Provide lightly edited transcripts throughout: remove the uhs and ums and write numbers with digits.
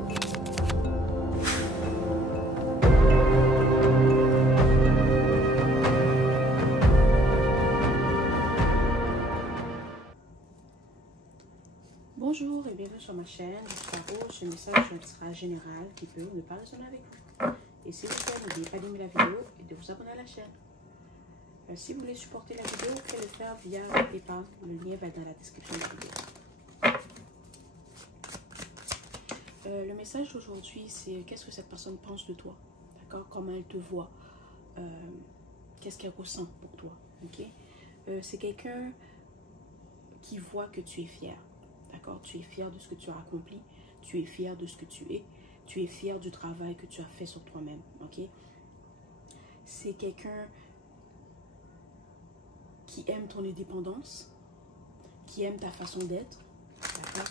Bonjour et bienvenue sur ma chaîne. Tarot, ce message sera général qui peut ne pas résonner avec vous. Et s'il vous plaît, n'oubliez pas d'aimer la vidéo et de vous abonner à la chaîne. Si vous voulez supporter la vidéo, vous pouvez le faire via PayPal. Le lien va être dans la description de la vidéo. Le message d'aujourd'hui, c'est qu'est-ce que cette personne pense de toi. D'accord? Comment elle te voit. Qu'est-ce qu'elle ressent pour toi. Ok? C'est quelqu'un qui voit que tu es fier. D'accord? Tu es fier de ce que tu as accompli. Tu es fier de ce que tu es. Tu es fier du travail que tu as fait sur toi-même. Ok? C'est quelqu'un qui aime ton indépendance, qui aime ta façon d'être. D'accord?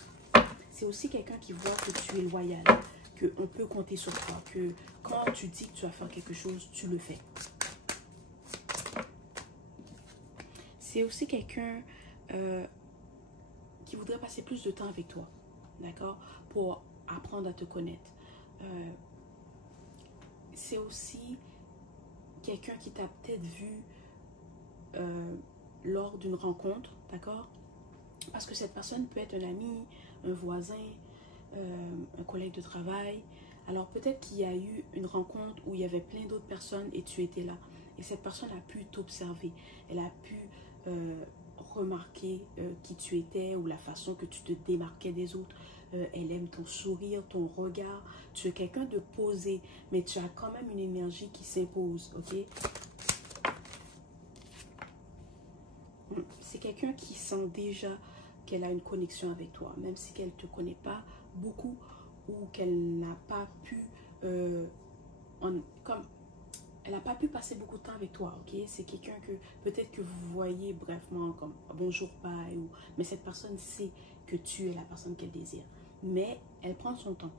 C'est aussi quelqu'un qui voit que tu es loyal, qu'on peut compter sur toi, que quand tu dis que tu vas faire quelque chose, tu le fais. C'est aussi quelqu'un qui voudrait passer plus de temps avec toi, d'accord, pour apprendre à te connaître. C'est aussi quelqu'un qui t'a peut-être vu lors d'une rencontre, d'accord, parce que cette personne peut être un ami, un voisin, un collègue de travail. Alors peut-être qu'il y a eu une rencontre où il y avait plein d'autres personnes et tu étais là. Et cette personne a pu t'observer, elle a pu remarquer qui tu étais ou la façon que tu te démarquais des autres. Elle aime ton sourire, ton regard. Tu es quelqu'un de posé, mais tu as quand même une énergie qui s'impose, ok? C'est quelqu'un qui sent déjà qu'elle a une connexion avec toi, même si elle ne te connaît pas beaucoup ou qu'elle n'a pas pu elle n'a pas pu passer beaucoup de temps avec toi, ok? C'est quelqu'un que peut-être que vous voyez brièvement comme bonjour, bye, mais cette personne sait que tu es la personne qu'elle désire. Mais elle prend son temps.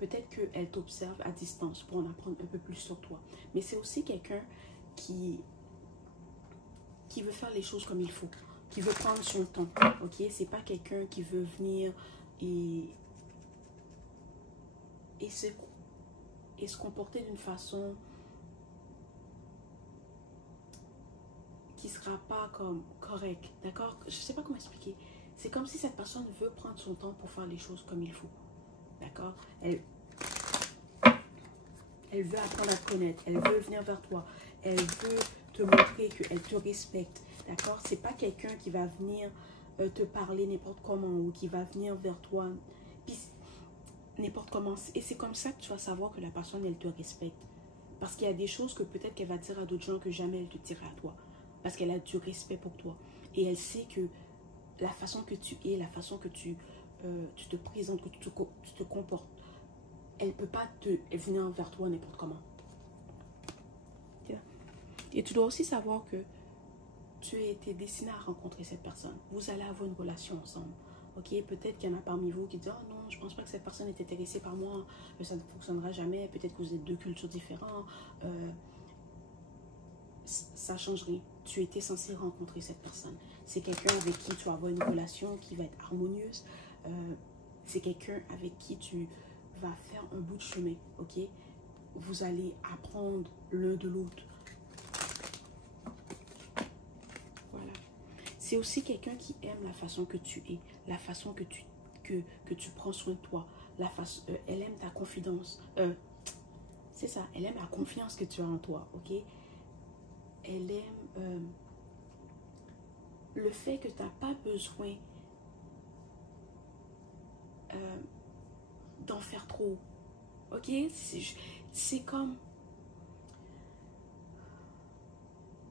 Peut-être qu'elle t'observe à distance pour en apprendre un peu plus sur toi. Mais c'est aussi quelqu'un qui veut faire les choses comme il faut, qui veut prendre son temps, ok? C'est pas quelqu'un qui veut venir et se comporter d'une façon qui sera pas comme correct, d'accord? Je sais pas comment expliquer. C'est comme si cette personne veut prendre son temps pour faire les choses comme il faut, d'accord? Elle veut apprendre à te connaître, elle veut venir vers toi, elle veut te montrer qu'elle te respecte, d'accord? C'est pas quelqu'un qui va venir te parler n'importe comment ou qui va venir vers toi n'importe comment. Et c'est comme ça que tu vas savoir que la personne, elle te respecte. Parce qu'il y a des choses que peut-être qu'elle va dire à d'autres gens que jamais elle te dira à toi. Parce qu'elle a du respect pour toi. Et elle sait que la façon que tu es, la façon que tu te présentes, que tu te comportes, elle ne peut pas venir vers toi n'importe comment. Et tu dois aussi savoir que tu as été destiné à rencontrer cette personne. Vous allez avoir une relation ensemble. Ok, peut-être qu'il y en a parmi vous qui disent « Oh non, je ne pense pas que cette personne est intéressée par moi. Ça ne fonctionnera jamais. Peut-être que vous êtes deux cultures différentes. » Ça change rien. Tu étais censé rencontrer cette personne. C'est quelqu'un avec qui tu vas avoir une relation qui va être harmonieuse. C'est quelqu'un avec qui tu vas faire un bout de chemin. Ok, vous allez apprendre l'un de l'autre. Voilà. C'est aussi quelqu'un qui aime la façon que tu es, la façon que tu prends soin de toi. Elle aime ta confidence. C'est ça, elle aime la confiance que tu as en toi. Ok. Elle aime le fait que tu n'as pas besoin d'en faire trop. Ok? C'est comme...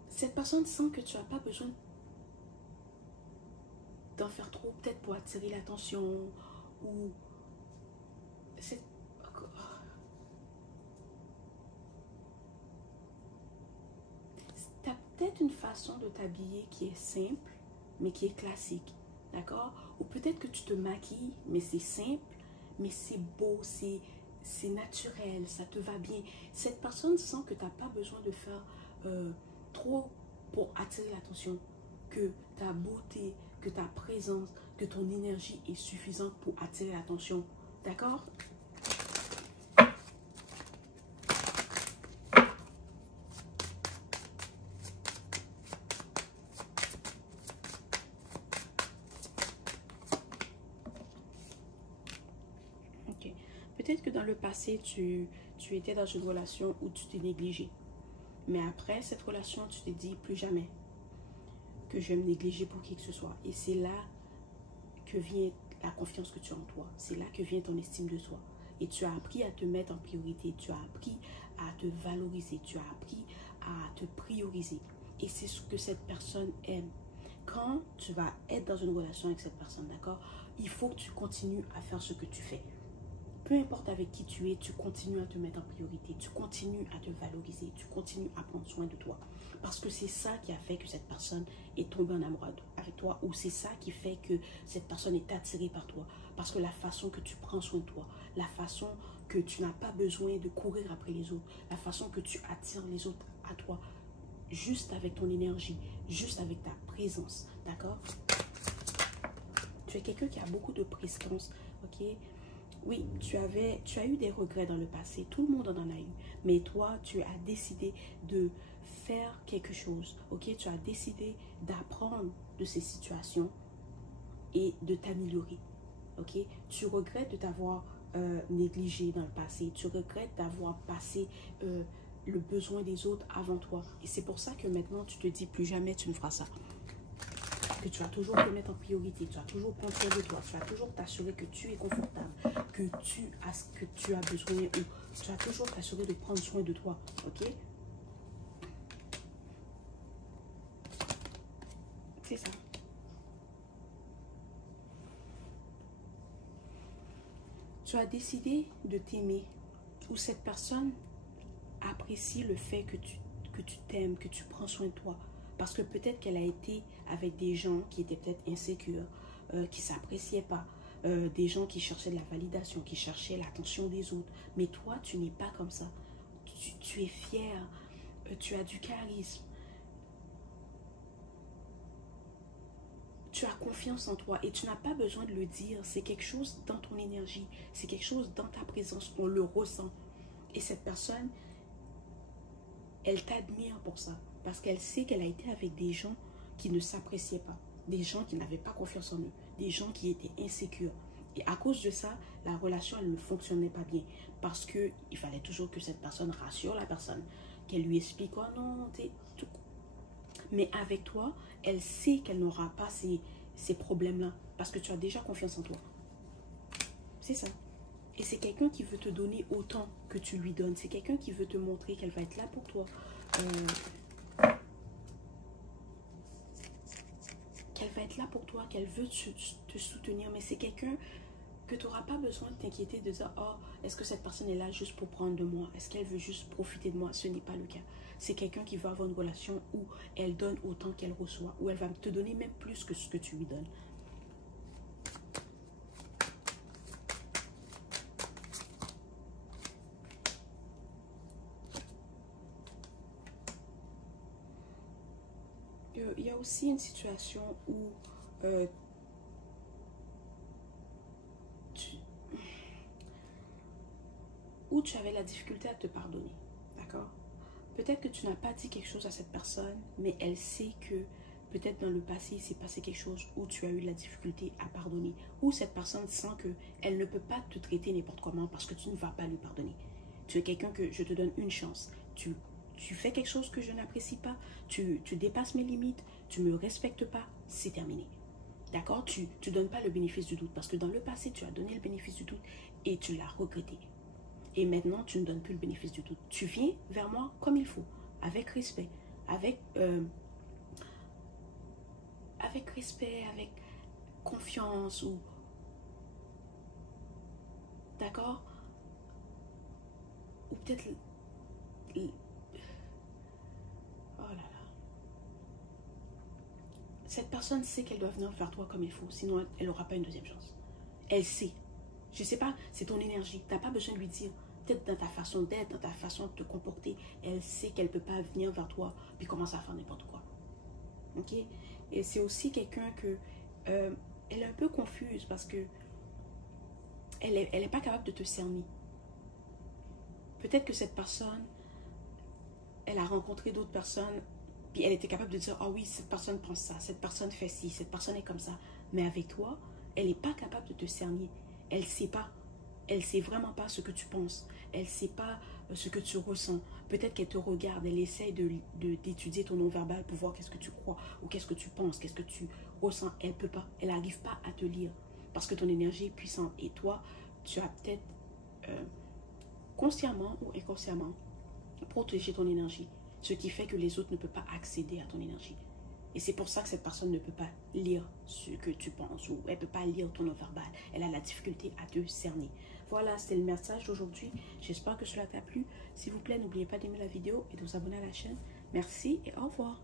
Cette personne sent que tu n'as pas besoin d'en faire trop, peut-être pour attirer l'attention ou... T'as peut-être une façon de t'habiller qui est simple, mais qui est classique, d'accord? Ou peut-être que tu te maquilles, mais c'est simple, mais c'est beau, c'est naturel, ça te va bien. Cette personne sent que tu n'as pas besoin de faire trop pour attirer l'attention, que ta beauté, que ta présence, que ton énergie est suffisante pour attirer l'attention, d'accord? Peut-être que dans le passé, tu étais dans une relation où tu t'es négligé. Mais après cette relation, tu t'es dit plus jamais que je vais me négliger pour qui que ce soit. Et c'est là que vient la confiance que tu as en toi. C'est là que vient ton estime de soi. Et tu as appris à te mettre en priorité. Tu as appris à te valoriser. Tu as appris à te prioriser. Et c'est ce que cette personne aime. Quand tu vas être dans une relation avec cette personne, d'accord, il faut que tu continues à faire ce que tu fais. Peu importe avec qui tu es, tu continues à te mettre en priorité, tu continues à te valoriser, tu continues à prendre soin de toi. Parce que c'est ça qui a fait que cette personne est tombée en amour avec toi, ou c'est ça qui fait que cette personne est attirée par toi. Parce que la façon que tu prends soin de toi, la façon que tu n'as pas besoin de courir après les autres, la façon que tu attires les autres à toi, juste avec ton énergie, juste avec ta présence, d'accord? Tu es quelqu'un qui a beaucoup de prestance, ok? Oui, tu as eu des regrets dans le passé. Tout le monde en a eu. Mais toi, tu as décidé de faire quelque chose. Ok, tu as décidé d'apprendre de ces situations et de t'améliorer. Ok, tu regrettes de t'avoir négligé dans le passé. Tu regrettes d'avoir passé le besoin des autres avant toi. Et c'est pour ça que maintenant, tu te dis plus jamais tu ne feras ça. Que tu vas toujours te mettre en priorité, tu vas toujours prendre soin de toi, tu vas toujours t'assurer que tu es confortable, que tu as ce que tu as besoin, ou tu vas toujours t'assurer de prendre soin de toi, ok? C'est ça. Tu as décidé de t'aimer, ou cette personne apprécie le fait que tu t'aimes, que tu prends soin de toi. Parce que peut-être qu'elle a été avec des gens qui étaient peut-être insécures, qui ne s'appréciaient pas, des gens qui cherchaient de la validation, qui cherchaient l'attention des autres. Mais toi, tu n'es pas comme ça. Tu es fier, tu as du charisme. Tu as confiance en toi et tu n'as pas besoin de le dire. C'est quelque chose dans ton énergie, c'est quelque chose dans ta présence, on le ressent. Et cette personne, elle t'admire pour ça. Parce qu'elle sait qu'elle a été avec des gens qui ne s'appréciaient pas. Des gens qui n'avaient pas confiance en eux. Des gens qui étaient insécures. Et à cause de ça, la relation, elle ne fonctionnait pas bien. Parce qu'il fallait toujours que cette personne rassure la personne. Qu'elle lui explique, oh non, t'es tout. Mais avec toi, elle sait qu'elle n'aura pas ces problèmes-là. Parce que tu as déjà confiance en toi. C'est ça. Et c'est quelqu'un qui veut te donner autant que tu lui donnes. C'est quelqu'un qui veut te montrer qu'elle va être là pour toi. Qu'elle va être là pour toi, qu'elle veut te soutenir. Mais c'est quelqu'un que tu n'auras pas besoin de t'inquiéter, de dire, oh, est-ce que cette personne est là juste pour prendre de moi? Est-ce qu'elle veut juste profiter de moi? Ce n'est pas le cas. C'est quelqu'un qui veut avoir une relation où elle donne autant qu'elle reçoit, où elle va te donner même plus que ce que tu lui donnes. Il y a aussi une situation où tu avais la difficulté à te pardonner, d'accord? Peut-être que tu n'as pas dit quelque chose à cette personne, mais elle sait que peut-être dans le passé, il s'est passé quelque chose où tu as eu la difficulté à pardonner. Ou cette personne sent qu'elle ne peut pas te traiter n'importe comment parce que tu ne vas pas lui pardonner. Tu es quelqu'un que je te donne une chance. Tu fais quelque chose que je n'apprécie pas, tu dépasses mes limites, tu ne me respectes pas, c'est terminé. D'accord? Tu ne donnes pas le bénéfice du doute parce que dans le passé, tu as donné le bénéfice du doute et tu l'as regretté. Et maintenant, tu ne donnes plus le bénéfice du doute. Tu viens vers moi comme il faut, avec respect, avec confiance ou... D'accord? Ou peut-être... Oh là là. Cette personne sait qu'elle doit venir vers toi comme il faut, sinon elle n'aura pas une deuxième chance. Elle sait. Je sais pas, c'est ton énergie. Tu n'as pas besoin de lui dire. Peut-être dans ta façon d'être, dans ta façon de te comporter, elle sait qu'elle ne peut pas venir vers toi puis commencer à faire n'importe quoi. Ok? Et c'est aussi quelqu'un que... elle est un peu confuse parce que elle est pas capable de te cerner. Peut-être que cette personne, elle a rencontré d'autres personnes puis elle était capable de dire, ah oui, cette personne pense ça, cette personne fait ci, cette personne est comme ça. Mais avec toi, elle n'est pas capable de te cerner. Elle ne sait pas. elle sait vraiment pas ce que tu penses. Elle sait pas ce que tu ressens. Peut-être qu'elle te regarde, elle essaie d'étudier ton non-verbal pour voir qu'est-ce que tu crois ou qu'est-ce que tu penses, qu'est-ce que tu ressens. Elle peut pas, elle n'arrive pas à te lire parce que ton énergie est puissante et toi, tu as peut-être consciemment ou inconsciemment protégé ton énergie, ce qui fait que les autres ne peuvent pas accéder à ton énergie. Et c'est pour ça que cette personne ne peut pas lire ce que tu penses ou elle ne peut pas lire ton non-verbal. Elle a la difficulté à te cerner. Voilà, c'est le message d'aujourd'hui. J'espère que cela t'a plu. S'il vous plaît, n'oubliez pas d'aimer la vidéo et de vous abonner à la chaîne. Merci et au revoir.